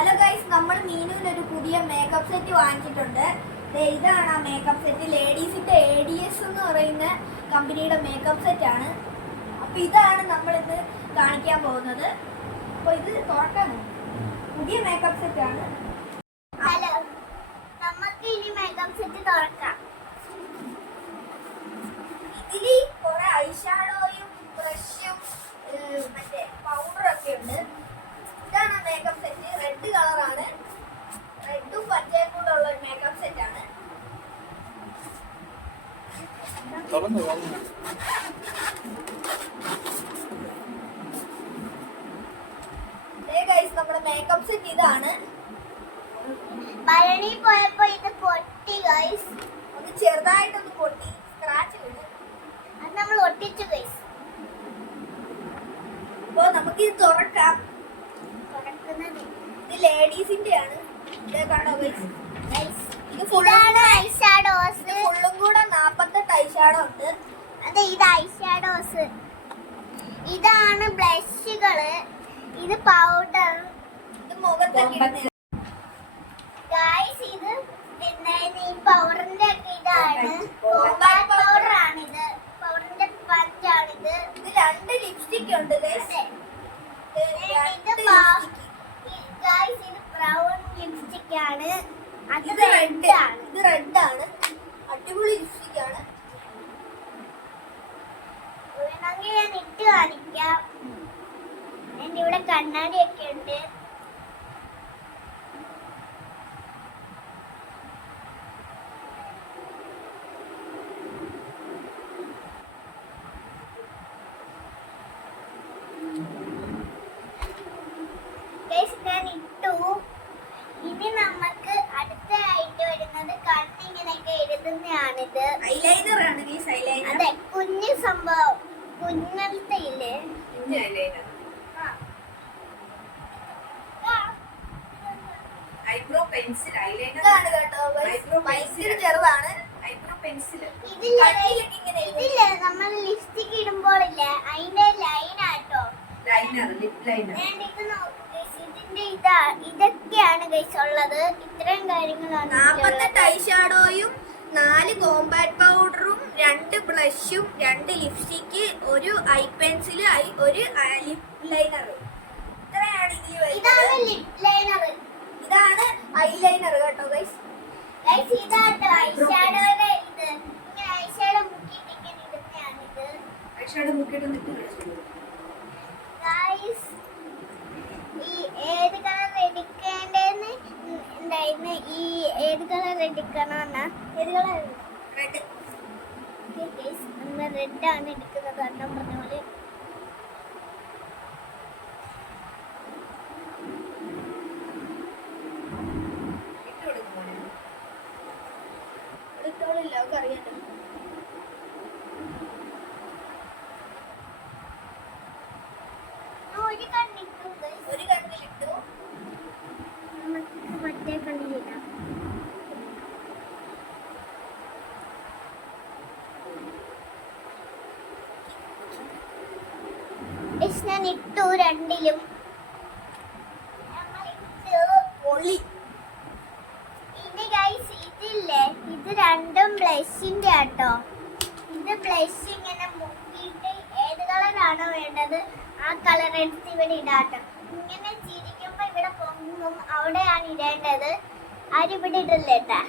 Hello guys നമ്മൾ മീനുവിന് ഒരു പുതിയ മേക്കപ്പ് സെറ്റ് വാങ്ങിച്ചിട്ടുണ്ട്. ഇതാണ് ആ മേക്കപ്പ് സെറ്റ് ലേഡീസിന്റെ എ ഡി എസ് എന്ന് പറയുന്ന കമ്പനിയുടെ മേക്കപ്പ് സെറ്റ് ആണ്. അപ്പൊ ഇതാണ് നമ്മൾ ഇന്ന് കാണിക്കാൻ പോകുന്നത്. അപ്പൊ ഇത് തോട്ടാണ് പുതിയ മേക്കപ്പ് സെറ്റ് ആണ്. ഹലോ നമുക്ക് ഇനി മേക്കപ്പ് സെറ്റ് തുറക്കാം. ഇതിൽ കുറെ ഐഷാഡോയും ബ്രഷും മറ്റേ പൗഡറും ഒക്കെ ഉണ്ട് ഇതാണ് മേക്കപ്പ് സെറ്റ് റെഡ് കളറാണ് റെഡും പച്ചയും കൂടെ ഉള്ള ഒരു മേക്കപ്പ് സെറ്റ് ആണ് തുറന്നു തുറന്നു നമ്മുടെ മേക്കപ്പ് സെറ്റ് ഇതാണ്. ഭരണി പോയപ്പോ ഇത് പൊട്ടി ഗൈസ് ഒന്ന് ചെറുതായിട്ടൊന്ന് പൊട്ടി സ്ക്രാച്ച് വീണ് അത് നമ്മൾ ഒട്ടിച്ചു ഗൈസ് അപ്പൊ നമുക്ക് ഇത് തുറക്കാം. തുറക്കുന്നത് ഇത്. ലേഡീസിന്റെ ആണ്. ഇത് കാണോ ഗൈസ് ഗൈസ് ഇത് ഫുള്ളും കൂടെ നാപ്പത്തെട്ട് ഐഷാഡോ ഉണ്ട് അതെ ഇത് ഐഷാഡോസ്. ഇതാണ് ബ്ലഷുകൾ. ഇത് പൗഡർ ഇത് മുഖത്തൊക്കെ ഗൈസ് ഇത് പിന്നെ ഈ പൗഡറിന്റെ ഒക്കെ ഇതാണ്. കോമ്പാക്ട് പൗഡർ ആണിത് പൗഡറിന്റെ പഞ്ചാണിത് ഇത് രണ്ട് ലിപ്സ്റ്റിക് ഉണ്ട് ഗൈസ് അതെ ഇത് ഇത് രണ്ട് പാ- ലിപ്സ്റ്റിക് ഗൈസ് ഇത് ബ്രൗൺ ലിപ്സ്റ്റിക് ആണ് അത് ഇത് റെഡ് റെഡ് ആണ് ഇത് റെഡ് ആണ് അടിപൊളി ലിപ്സ്റ്റിക് ആണ് വേണമെങ്കിൽ ഞാൻ ഇട്ട് കാണിക്കാം എന്റെ ഇവിടെ കണ്ണാടിയൊക്കെ ഉണ്ട്. ഞാൻ ഇട്ടു. ഇനി നമുക്ക് അടുത്തതായിട്ട് വരുന്നത് കണ്ണിങ്ങനെയൊക്കെ എഴുതുന്നതാണിത്. ഐലൈനർ ആണ് അതെ കുഞ്ഞു സംഭവം. കുഞ്ഞലത്തെ ഇല്ലേ കുഞ്ഞ ഐലൈനർ ഐബ്രോ പെൻസിൽ ഐലൈനർ ഇതാണ് കേട്ടോ. ഭയങ്കര ചെറുതാണ്. ഐബ്രോ പെൻസിൽ ഇതില്ലേ? നമ്മൾ ലിപ്സ്റ്റിക് ഇടുമ്പോഴില്ലേ അതിന്റെ ലൈൻ ആട്ടോ ലൈനർ ലിപ് ലൈനർ. ഞാൻ ഇത് ഇതിന്റെ ഇതാ ഇതൊക്കെയാണ് ഗൈസ് ഉള്ളത്. ഇത്രയും കാര്യങ്ങളാണ് നാപ്പത്തെട്ട് ഐഷാഡോയും നാല് കോമ്പാക്ട് പൗഡറും രണ്ട് ബ്ലഷും രണ്ട് ലിപ്സ്റ്റിക്ക് ഒരു ഐ പെൻസിൽ ഒരു ലിപ് ലൈനർ ഇത്രയാണ് ഇതിൽ ഇതാണ് ലിപ് ലൈനർ ഇതാണ് ഐലൈനർ കേട്ടോ ഗൈസ് ഗൈസ് ഇതാട്ടോ ഐഷാഡോയുടെ ഇത് ഇങ്ങനെ ഐഷാഡോ മുക്കിയിട്ട് ഇങ്ങനെ ഇടുന്നതാണിത് ഐഷാഡോ മുക്കിയിട്ട് നിട്ട് കളിച്ചു ഗൈസ് ഈ ഏത് കളർ എടുക്കേണ്ടതെന്ന് എന്തായിരുന്നു ഈ ഏത് കളർ എടുക്കണമെന്നാ ഏത് കളർ റെഡ് ഗൈസ് നമ്മൾ റെഡ് ആണ് എടുക്കുന്നത്. അണ്ണം പറഞ്ഞ പോലെ. എടുത്തോളില്ല അവർക്ക് അറിയാലോ ഒരു കണ്ണിലിട്ടു. മറ്റേ കണ്ണിലിടാം ഗൈസ് ഞാൻ ഇട്ടു രണ്ടിലും. പൊളി. ഇനി ഗൈസ് ഇതില്ലേ? ഇത് രണ്ടും ബ്ലഷിന്റെ ആട്ടോ. ഇത് ബ്ലഷ് ഇങ്ങനെ മുക്കിയിട്ട് ഏത് കളറാണോ വേണ്ടത് ആ കളർ എടുത്ത് ഇവിടെ ഇടാട്ടോ. ഇങ്ങനെ ചിരിക്കുമ്പോ ഇവിടെ പൊങ്ങും. അവിടെയാണ് ഇടേണ്ടത്. ആരിവിടെ ഇടില്ലേട്ടാ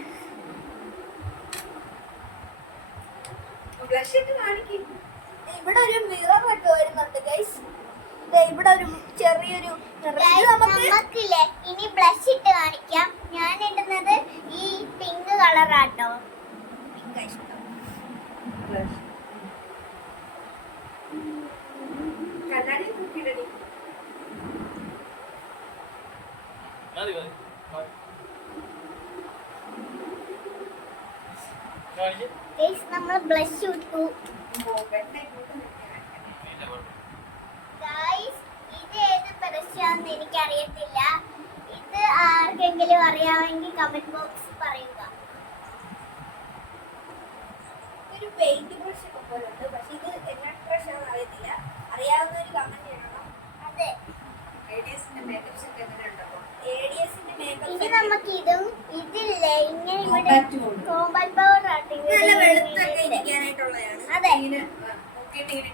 ബ്ലഷ് ഇട്ട് കാണിക്കും. ഇവിടെ ഒരു മിറർ ഒക്കെ വരുന്നുണ്ട് ഗൈസ് ഇവിടെ ഒരു ചെറിയൊരു നമുക്കില്ലേ ഇനി ബ്ലഷ് ഇട്ട് കാണിക്കാം. ഞാൻ ഇടുന്നത് ഈ പിങ്ക് കളറാട്ടോ ആട്ടോ. ആ ഇഷ്ടം. ബ്ലഷ് കണ്ണാടി മുക്കിയിടടി മതി മതി. മതി. കാണിക്ക്. നമ്മൾ ബ്ലഷ് ഇട്ടു. ഇത് എനിക്കറിയത്തില്ല. ഇത് ആർക്കെങ്കിലും അറിയാമെങ്കിൽ കമന്റ് ബോക്സ് പറയുക. ഒരു പെയിന്റ് ബ്രഷ് ഒക്കെ പോലെ ഉണ്ട്. പക്ഷെ ഇത് എന്നാ ബ്രഷ് ആണെന്ന് അറിയത്തില്ല. അറിയാവുന്ന ഒരു കമന്റ് ചെയ്യണം. അതെ. ലേഡീസിന്റെ മേക്കപ്പ് സെറ്റ് ഇനി നമുക്ക് ഇതും ഇതില്ലേ കോമ്പാക്റ്റ് നല്ല വെളുത്തൊക്കെ ഇരിക്കാനായിട്ടുള്ളതാണ്. അതെ. ഇങ്ങനെ നോക്കിയിട്ട് ഇവിടെ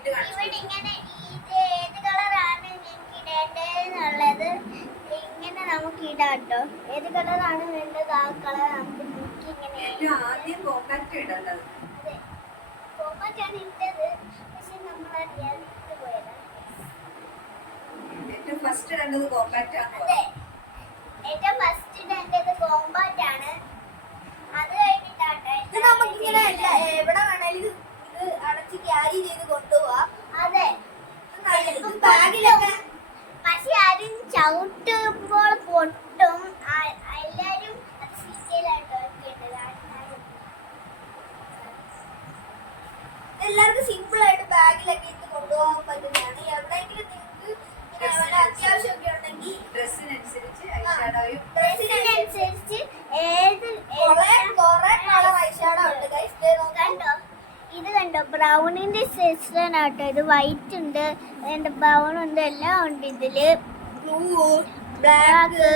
ഇങ്ങനെ നമുക്ക് ഇടാം കേട്ടോ. ഏത് കളറാണ് വേണ്ടത്? ആ കളർ നമുക്ക് നോക്കി ഇങ്ങനെ ആദ്യം കോമ്പാക്റ്റ് ഇടേണ്ടത്. അതെ. കോമ്പാക്റ്റാണ് ഇട്ടത്. പക്ഷെ നമ്മൾ അറിയാതെ പോയതാണ് ഫസ്റ്റ് ഇടേണ്ടത് കോമ്പാക്റ്റ് ആണ് അതെ ഏറ്റവും ഫസ്റ്റ് ഇടേണ്ടത് കോമ്പാക്റ്റ് ആണ് അത് കഴിഞ്ഞിട്ടാട്ടെ നമുക്കിങ്ങനെ എവിടെ വേണേലും ഇത് അടച്ച് ക്യാരി ചെയ്ത് കൊണ്ടുപോവാം. അതെ. ബാഗിലൊക്കെ പക്ഷെ ആരും ചവിട്ടുമ്പോൾ പൊട്ടും. ആ- എല്ലാരും അത് സീറ്റയിലാട്ടോ വെക്കേണ്ടത്. ആരും എല്ലാവർക്കും സിമ്പിൾ ആയിട്ട് ബാഗിലൊക്കെ ഇട്ട് കൊണ്ടുപോകാൻ പറ്റുന്നതാണ്. എവിടെയെങ്കിലും നിങ്ങൾക്ക് ഇങ്ങനെ വല്ല അത്യാവശ്യമൊക്കെ ഉണ്ടെങ്കിൽ ഡ്രസ്സിനനുസരിച്ച് ഐഷാഡോയും ഡ്രസ്സിനനുസരിച്ച് ഏത് കുറെ ഏത് കുറെ കളർ ഐഷാഡോ ഉണ്ട് ഗൈസ് കണ്ടോ ഇത് കണ്ടോ ബ്രൗണിന്റെ കേട്ടോ ഇത് വൈറ്റ് ഉണ്ട് എന്റെ ബ്രൗൺ ഉണ്ട് എല്ലാം ഉണ്ട് ഇതിൽ. ബ്ലൂ ബ്ലാക്ക്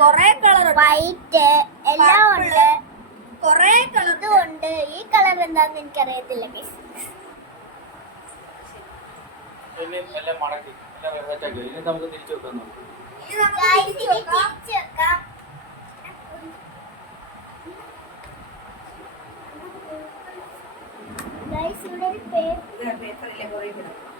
കുറേ കളർ വൈറ്റ് എല്ലാം ഉണ്ട്. കുറേ കളർ ഉണ്ട്. ഈ കളർ എന്താന്ന് എനിക്കറിയത്തില്ല മിസ് ഇനി എല്ലാം മടക്കി. എല്ലാം സെറ്റാക്കി ഇനി നമുക്ക് തിരിച്ചു വെക്കാൻ നോക്കാം. ഇത് നമുക്ക് തിരിച്ചു വെക്കാം. പേപ്പറിലെ കുറേ കിടക്കും